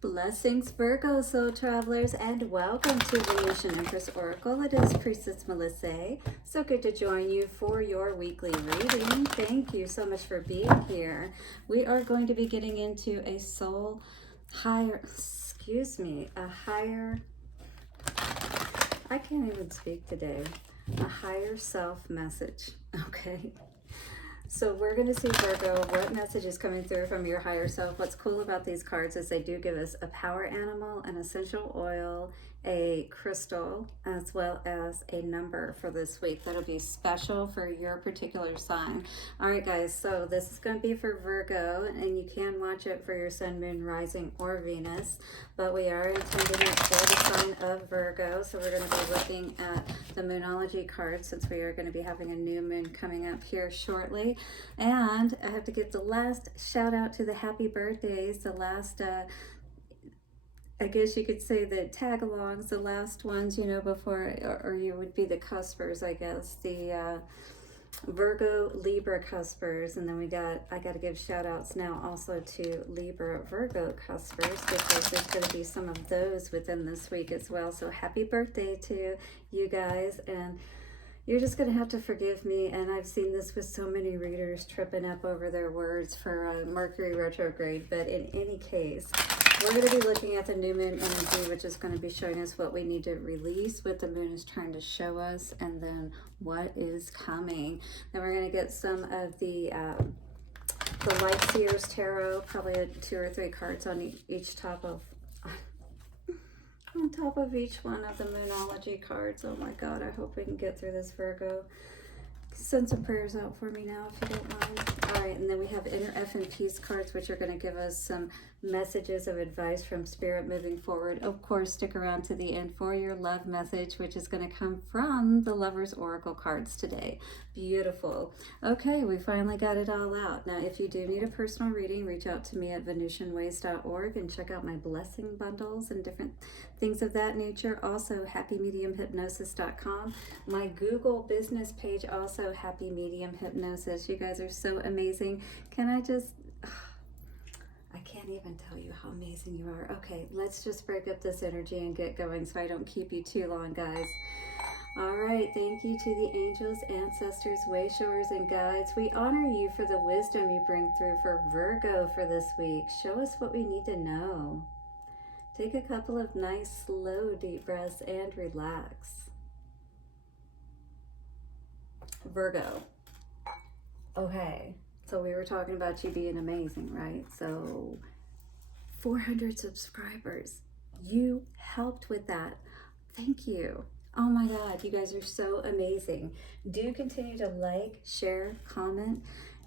Blessings, Virgo soul travelers, and welcome to Venetian Empress Oracle. It is Priestess Melissae. So good to join you for your weekly reading. Thank you so much for being here. We are going to be getting into a soul higher, I can't even speak today, a higher self message, okay? So we're going to see, Virgo, what message is coming through from your higher self. What's cool about these cards is they do give us a power animal, an essential oil, a crystal, as well as a number for this week. That'll be special for your particular sign. All right, guys, so this is going to be for Virgo, and you can watch it for your sun, moon, rising, or Venus, but we are intending it for the sign of Virgo. So we're going to be looking at the Moonology cards since we are going to be having a new moon coming up here shortly. And I have to give the last shout out to the happy birthdays, the last I guess you could say the tag-alongs, the last ones, you know, before, or you would be the cuspers, I guess, the Virgo, Libra cuspers, and then I got to give shout-outs now also to Libra, Virgo cuspers, because there's going to be some of those within this week as well. So happy birthday to you guys, and you're just going to have to forgive me, and I've seen this with so many readers tripping up over their words for Mercury retrograde, but in any case, we're going to be looking at the new moon energy, which is going to be showing us what we need to release, what the moon is trying to show us, and then what is coming. Then we're going to get some of the Light Seers Tarot, probably 2 or 3 cards on each top of each one of the Moonology cards. Oh my God, I hope we can get through this, Virgo. Send some prayers out for me now, if you don't mind. All right, and then we have Inner F and Peace cards, which are going to give us some messages of advice from Spirit moving forward. Of course, stick around to the end for your love message, which is going to come from the Lovers Oracle cards today. Beautiful. Okay, we finally got it all out. Now, if you do need a personal reading, reach out to me at VenetianWays.org and check out my blessing bundles and different things of that nature. Also, HappyMediumHypnosis.com. My Google business page, also Happy Medium Hypnosis. You guys are so amazing. I can't even tell you how amazing you are. Okay, let's just break up this energy and get going so I don't keep you too long, guys. All right, thank you to the angels, ancestors, wayshowers, and guides. We honor you for the wisdom you bring through for Virgo for this week. Show us what we need to know. Take a couple of nice, slow, deep breaths and relax. Virgo. Okay, so we were talking about you being amazing, right? So 400 subscribers. You helped with that. Thank you. Oh my God, you guys are so amazing. Do continue to like, share, comment.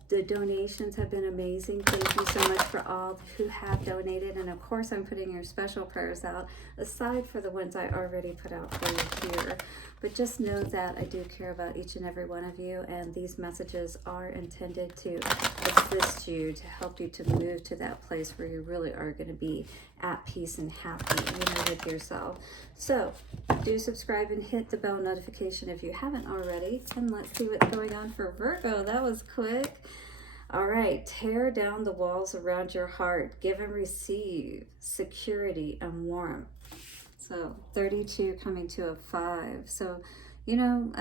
The donations have been amazing. Thank you so much for all who have donated. And of course, I'm putting your special prayers out, aside for the ones I already put out for you here. But just know that I do care about each and every one of you. And these messages are intended to assist you, to help you to move to that place where you really are going to be at peace and happy, you know, with yourself. So do subscribe and hit the bell notification if you haven't already. And let's see what's going on for Virgo. That was quick. All right, tear down the walls around your heart. Give and receive security and warmth. So 32 coming to a 5. So, you know,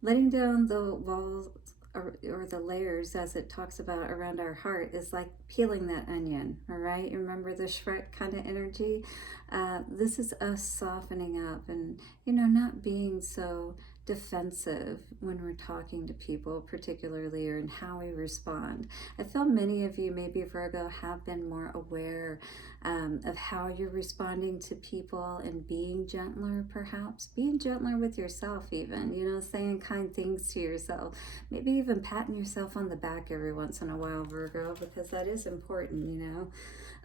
letting down the walls or the layers, as it talks about around our heart, is like peeling that onion. All right, remember the Shrek kind of energy. This is us softening up and, you know, not being so defensive when we're talking to people, particularly, or in how we respond. I feel many of you, maybe Virgo, have been more aware of how you're responding to people and being gentler, perhaps being gentler with yourself, even, you know, saying kind things to yourself, maybe even patting yourself on the back every once in a while, Virgo, because that is important, you know.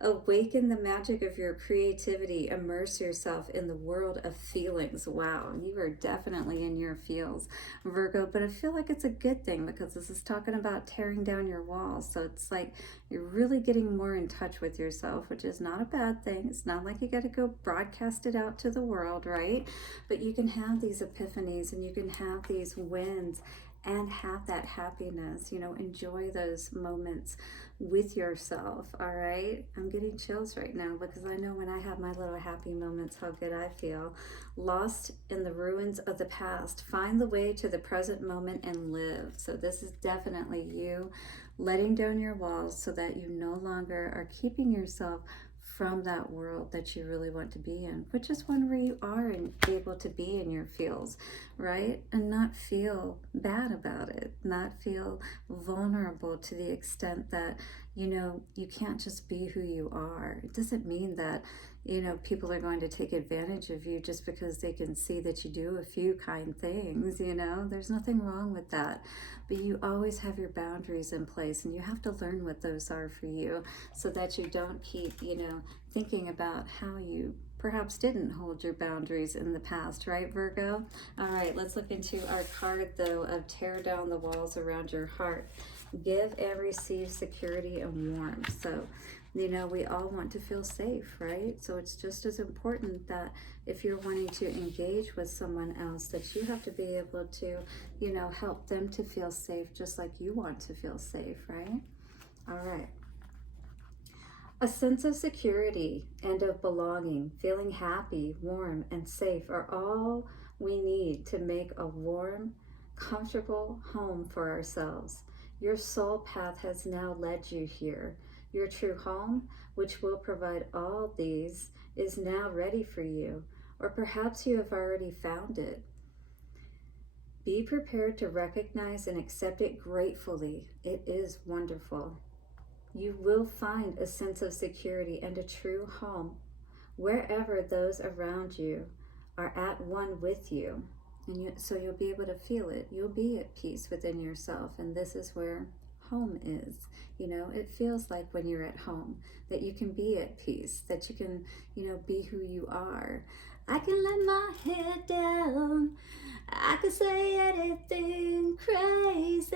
Awaken the magic of your creativity. Immerse yourself in the world of feelings. Wow, you are definitely in your feels, Virgo, but I feel like it's a good thing because this is talking about tearing down your walls. So it's like you're really getting more in touch with yourself, which is not a bad thing. It's not like you got to go broadcast it out to the world, right? But you can have these epiphanies and you can have these wins and have that happiness. You know, enjoy those moments with yourself. All right, I'm getting chills right now because I know when I have my little happy moments how good I feel. Lost in the ruins of the past, find the way to the present moment and live. So this is definitely you letting down your walls so that you no longer are keeping yourself from that world that you really want to be in, which is one where you are and able to be in your feels, right? And not feel bad about it, not feel vulnerable to the extent that, you know, you can't just be who you are. It doesn't mean that, you know, people are going to take advantage of you just because they can see that you do a few kind things, you know, there's nothing wrong with that. But you always have your boundaries in place, and you have to learn what those are for you so that you don't keep, you know, thinking about how you perhaps didn't hold your boundaries in the past, right, Virgo? All right, let's look into our card, though, of tear down the walls around your heart. Give and receive security and warmth. So, you know, we all want to feel safe, right? So it's just as important that if you're wanting to engage with someone else, that you have to be able to, you know, help them to feel safe just like you want to feel safe, right? All right. A sense of security and of belonging, feeling happy, warm, and safe are all we need to make a warm, comfortable home for ourselves. Your soul path has now led you here. Your true home, which will provide all these, is now ready for you, or perhaps you have already found it. Be prepared to recognize and accept it gratefully. It is wonderful. You will find a sense of security and a true home wherever those around you are at one with you. And so you'll be able to feel it. You'll be at peace within yourself. And this is where home is. You know, it feels like when you're at home that you can be at peace, that you can, you know, be who you are. I can let my head down. I can say anything crazy.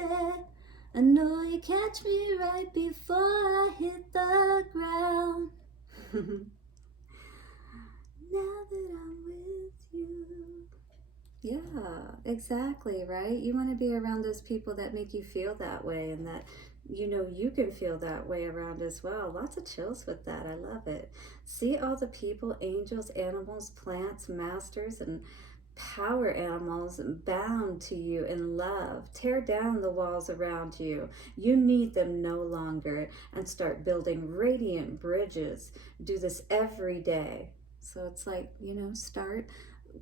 I know you catch me right before I hit the ground. Now that I'm with you. Yeah, exactly, right? You want to be around those people that make you feel that way, and that, you know, you can feel that way around as well. Lots of chills with that. I love it. See all the people, angels, animals, plants, masters, and power animals bound to you in love. Tear down the walls around you. You need them no longer, and start building radiant bridges. Do this every day. So it's like, you know, start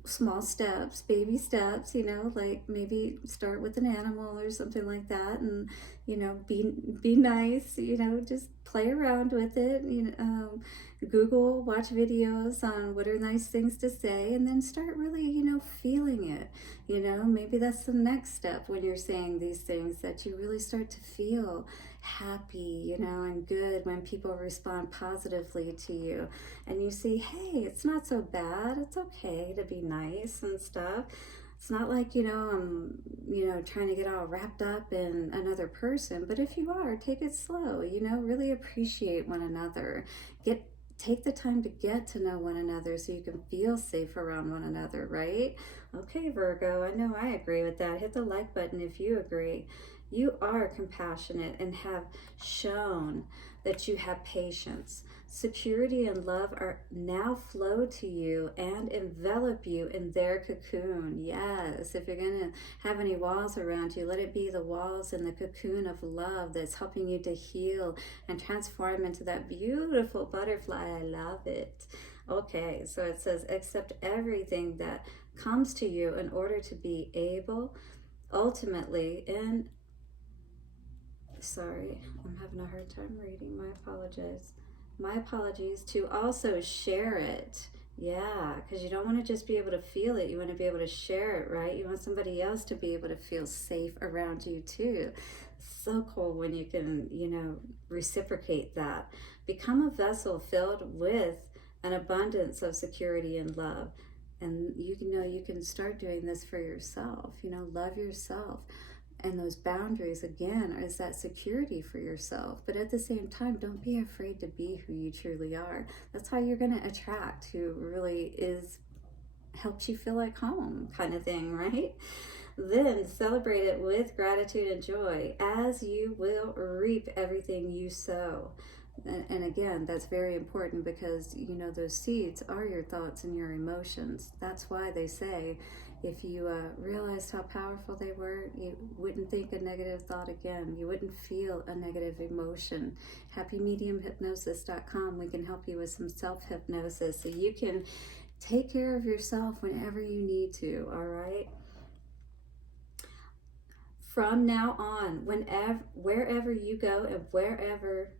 small steps, baby steps, you know, like maybe start with an animal or something like that, and, you know, be nice, you know, just play around with it, you know, Google, watch videos on what are nice things to say, and then start really, you know, feeling it, you know, maybe that's the next step when you're saying these things, that you really start to feel happy, you know, and good when people respond positively to you, and you see, hey, it's not so bad, it's okay to be nice and stuff. It's not like, you know, I'm, you know, trying to get all wrapped up in another person, but if you are, take it slow, you know, really appreciate one another. Take the time to get to know one another so you can feel safe around one another, right? Okay, Virgo, I know I agree with that. Hit the like button if you agree. You are compassionate and have shown that you have patience. Security and love are now flow to you and envelop you in their cocoon. Yes, if you're going to have any walls around you, let it be the walls and the cocoon of love that's helping you to heal and transform into that beautiful butterfly. I love it. Okay, so it says, accept everything that comes to you in order to be able, ultimately, and sorry, I'm having a hard time reading. My apologies, to also share it. Yeah, because you don't want to just be able to feel it. You want to be able to share it, right? You want somebody else to be able to feel safe around you too. So cool when you can, you know, reciprocate that. Become a vessel filled with an abundance of security and love. And you know, you can start doing this for yourself. You know, love yourself. And those boundaries, again, is that security for yourself. But at the same time, don't be afraid to be who you truly are. That's how you're going to attract who really helps you feel like home, kind of thing, right? Then celebrate it with gratitude and joy, as you will reap everything you sow. And again, that's very important, because you know those seeds are your thoughts and your emotions. That's why they say if you realized how powerful they were, you wouldn't think a negative thought again. You wouldn't feel a negative emotion. HappyMediumHypnosis.com. We can help you with some self-hypnosis so you can take care of yourself whenever you need to, all right? From now on, wherever you go and wherever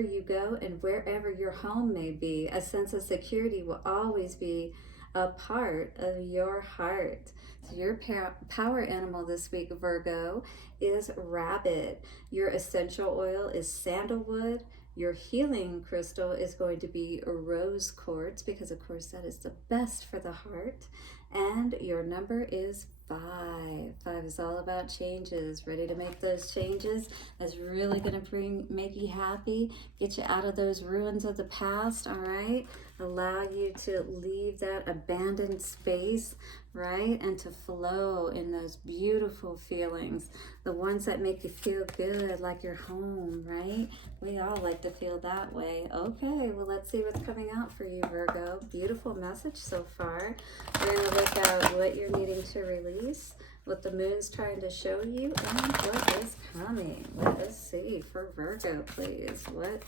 you go and wherever your home may be, a sense of security will always be a part of your heart. So your power animal this week, Virgo, is rabbit. Your essential oil is sandalwood. Your healing crystal is going to be rose quartz, because of course that is the best for the heart. And your number is 5. 5 is all about changes. Ready to make those changes? That's really going to make you happy, get you out of those ruins of the past, all right? Allow you to leave that abandoned space, right? And to flow in those beautiful feelings, the ones that make you feel good, like your home, right? We all like to feel that way. Okay, well, let's see what's coming out for you, Virgo. Beautiful message so far. We're going to look at what you're needing to release, what the moon's trying to show you, and what is coming. Let us see for Virgo, please. What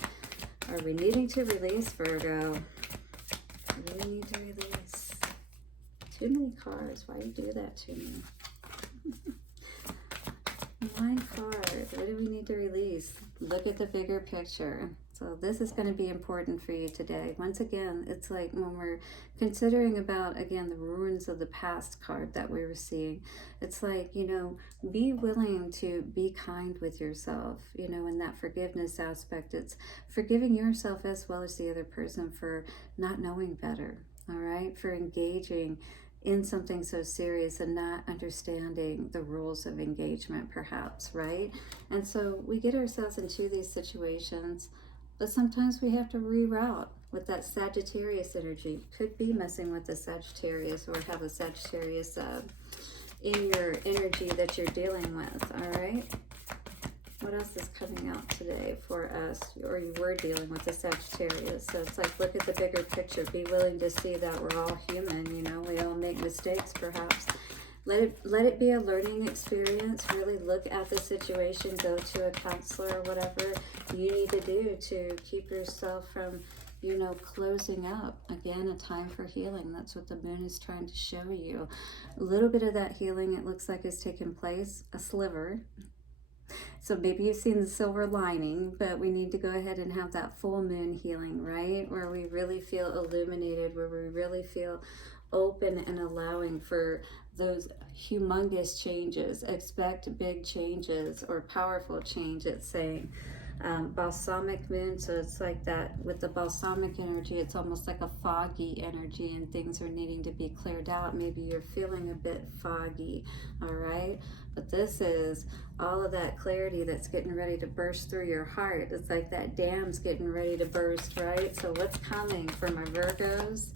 are we needing to release, Virgo? What do we need to release? Too many cards. Why do you do that to me? One card. What do we need to release? Look at the bigger picture. So this is going to be important for you today. Once again, it's like when we're considering about, again, the ruins of the past card that we were seeing, it's like, you know, be willing to be kind with yourself, you know, in that forgiveness aspect. It's forgiving yourself as well as the other person for not knowing better, all right, for engaging in something so serious and not understanding the rules of engagement, perhaps, right? And so we get ourselves into these situations, but sometimes we have to reroute with that Sagittarius energy. Could be messing with the Sagittarius, or have a Sagittarius in your energy that you're dealing with, all right? What else is coming out today for us? Or you were dealing with the Sagittarius. So it's like, look at the bigger picture. Be willing to see that we're all human, you know. We all make mistakes, perhaps. Let it be a learning experience. Really look at the situation. Go to a counselor or whatever you need to do to keep yourself from, you know, closing up. Again, a time for healing. That's what the moon is trying to show you. A little bit of that healing, it looks like, is taking place. A sliver. So maybe you've seen the silver lining, but we need to go ahead and have that full moon healing, right? Where we really feel illuminated, where we really feel open and allowing for those humongous changes. Expect big changes or powerful change, it's saying. Balsamic moon, so it's like that with the balsamic energy, it's almost like a foggy energy, and things are needing to be cleared out. Maybe you're feeling a bit foggy, all right? But this is all of that clarity that's getting ready to burst through your heart. It's like that dam's getting ready to burst, right? So what's coming for my Virgos?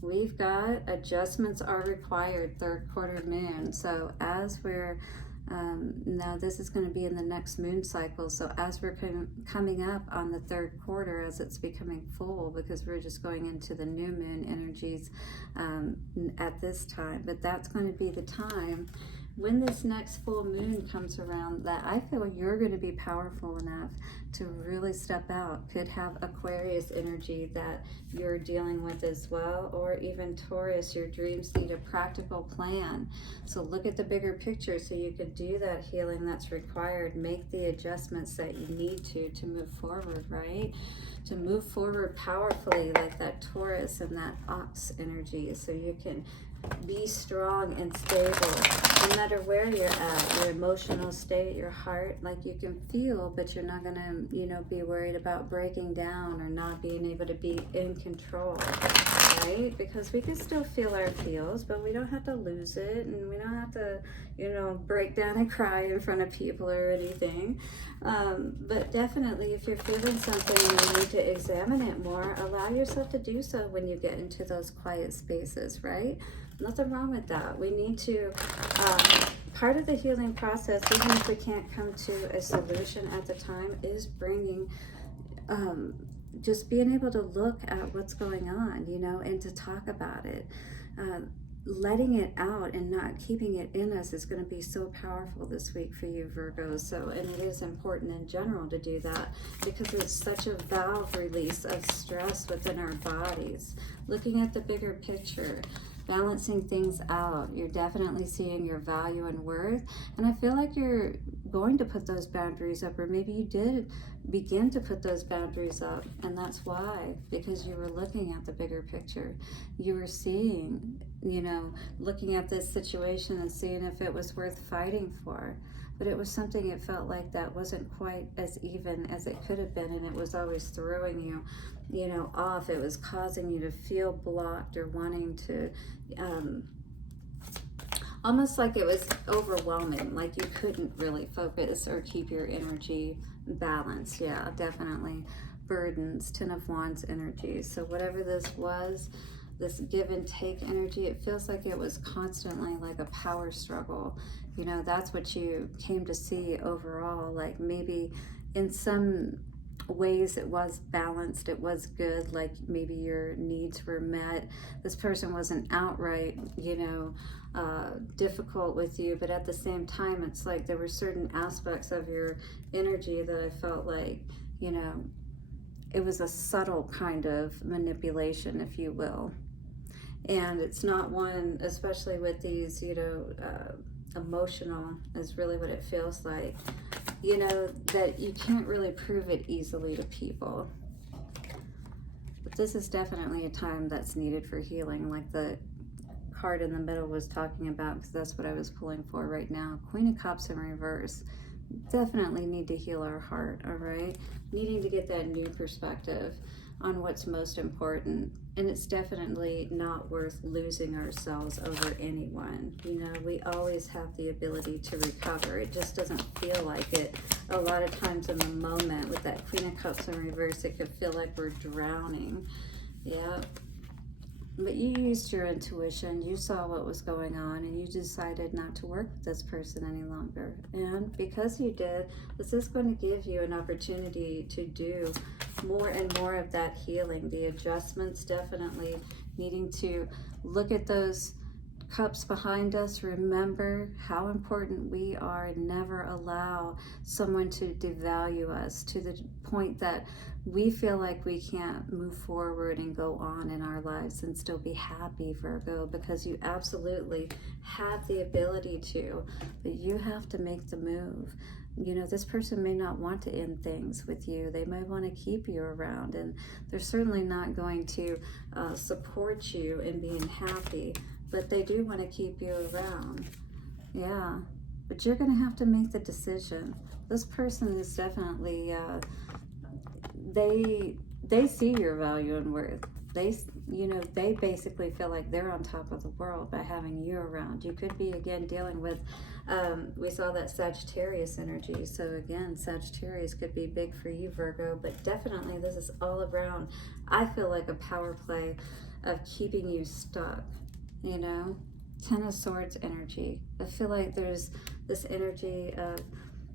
We've got adjustments are required, 3rd quarter moon. So as we're now this is going to be in the next moon cycle, so as we're coming up on the 3rd quarter, as it's becoming full, because we're just going into the new moon energies at this time, but that's going to be the time when this next full moon comes around that I feel you're going to be powerful enough to really step out. Could have Aquarius energy that you're dealing with as well, or even Taurus. Your dreams need a practical plan. So look at the bigger picture so you can do that healing that's required. Make the adjustments that you need to move forward, right? To move forward powerfully, like that Taurus and that Ox energy, so you can be strong and stable no matter where you're at, your emotional state, your heart. Like, you can feel, but you're not gonna, you know, be worried about breaking down or not being able to be in control, right? Because we can still feel our feels, but we don't have to lose it, and we don't have to, you know, break down and cry in front of people or anything. But definitely, if you're feeling something and you need to examine it more, allow yourself to do so when you get into those quiet spaces, right? Nothing wrong with that. We need to, part of the healing process, even if we can't come to a solution at the time, is bringing, just being able to look at what's going on, you know, and to talk about it. Letting it out and not keeping it in us is going to be so powerful this week for you, Virgos. So, and it is important in general to do that because it's such a valve release of stress within our bodies. Looking at the bigger picture, balancing things out, you're definitely seeing your value and worth. And I feel like you're going to put those boundaries up, or maybe you did begin to put those boundaries up, and that's why, because you were looking at the bigger picture. You were seeing, you know, looking at this situation and seeing if it was worth fighting for. But it was something, it felt like that wasn't quite as even as it could have been, and it was always throwing you, you know, off. It was causing you to feel blocked or wanting to, almost like it was overwhelming, like you couldn't really focus or keep your energy balanced. Yeah, definitely burdens, Ten of Wands energy. So whatever this was, this give and take energy, it feels like it was constantly like a power struggle. You know, that's what you came to see overall. Like maybe in some ways it was balanced, it was good, like maybe your needs were met. This person wasn't outright, you know, difficult with you, but at the same time, it's like there were certain aspects of your energy that I felt like, you know, it was a subtle kind of manipulation, if you will. And it's not one, especially with these, you know, emotional is really what it feels like, you know, that you can't really prove it easily to people. But this is definitely a time that's needed for healing, like the card in the middle was talking about, because that's what I was pulling for right now. Queen of Cups in reverse. Definitely need to heal our heart, all right? Needing to get that new perspective on what's most important. And it's definitely not worth losing ourselves over anyone. You know, we always have the ability to recover. It just doesn't feel like it. A lot of times in the moment with that Queen of Cups in reverse, it could feel like we're drowning. Yeah. But you used your intuition, you saw what was going on, and you decided not to work with this person any longer. And because you did, this is going to give you an opportunity to do more and more of that healing. The adjustments, definitely needing to look at those cups behind us, remember how important we are, and never allow someone to devalue us to the point that we feel like we can't move forward and go on in our lives and still be happy, Virgo, because you absolutely have the ability to, but you have to make the move. You know, this person may not want to end things with you. They might want to keep you around, and they're certainly not going to support you in being happy, but they do want to keep you around. Yeah, but you're going to have to make the decision. This person is definitely, they see your value and worth. They, you know, they basically feel like they're on top of the world by having you around. You could be, again, dealing with, we saw that Sagittarius energy. So again, Sagittarius could be big for you, Virgo, but definitely this is all around, I feel like, a power play of keeping you stuck, you know? Ten of Swords energy. I feel like there's this energy of,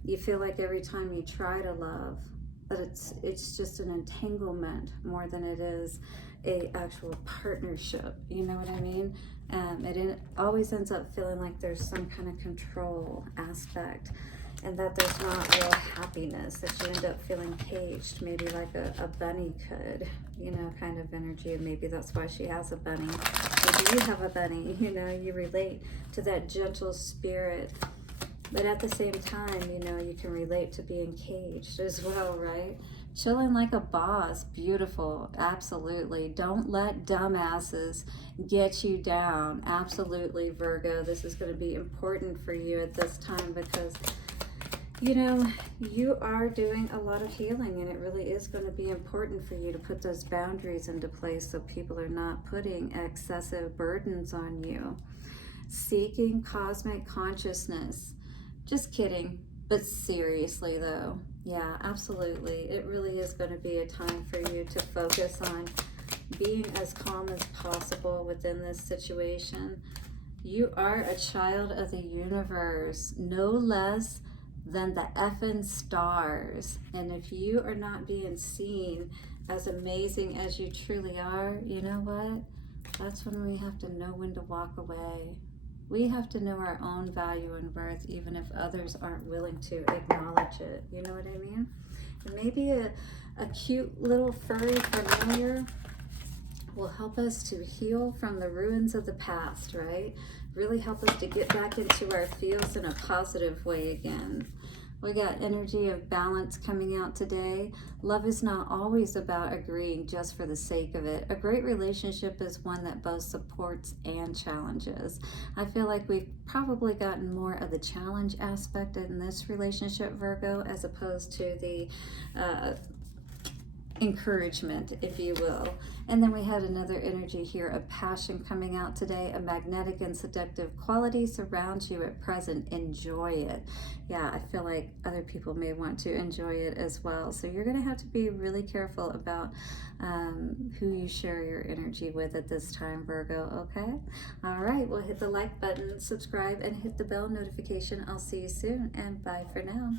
you feel like every time you try to love, but it's just an entanglement more than it is a actual partnership. You know what I mean? It always ends up feeling like there's some kind of control aspect, and that there's not real happiness, that you end up feeling caged, maybe like a bunny could, you know, kind of energy. And maybe that's why she has a bunny. Maybe you have a bunny, you know, you relate to that gentle spirit. But at the same time, you know, you can relate to being caged as well, right? Chilling like a boss, beautiful, absolutely. Don't let dumbasses get you down. Absolutely, Virgo. This is going to be important for you at this time because, you know, you are doing a lot of healing, and it really is going to be important for you to put those boundaries into place so people are not putting excessive burdens on you. Seeking cosmic consciousness. Just kidding, but seriously though, yeah, absolutely. It really is going to be a time for you to focus on being as calm as possible within this situation. You are a child of the universe, no less than the effing stars. And if you are not being seen as amazing as you truly are, you know what? That's when we have to know when to walk away. We have to know our own value and worth, even if others aren't willing to acknowledge it. You know what I mean? And maybe a cute little furry familiar will help us to heal from the ruins of the past, right? Really help us to get back into our feels in a positive way again. We got energy of balance coming out today. Love is not always about agreeing just for the sake of it. A great relationship is one that both supports and challenges. I feel like we've probably gotten more of the challenge aspect in this relationship, Virgo, as opposed to the encouragement, if you will. And then we had another energy here of passion coming out today. A magnetic and seductive quality surrounds you at present. Enjoy it. Yeah, I feel like other people may want to enjoy it as well. So you're going to have to be really careful about who you share your energy with at this time, Virgo, okay? All right, well, hit the like button, subscribe, and hit the bell notification. I'll see you soon, and bye for now.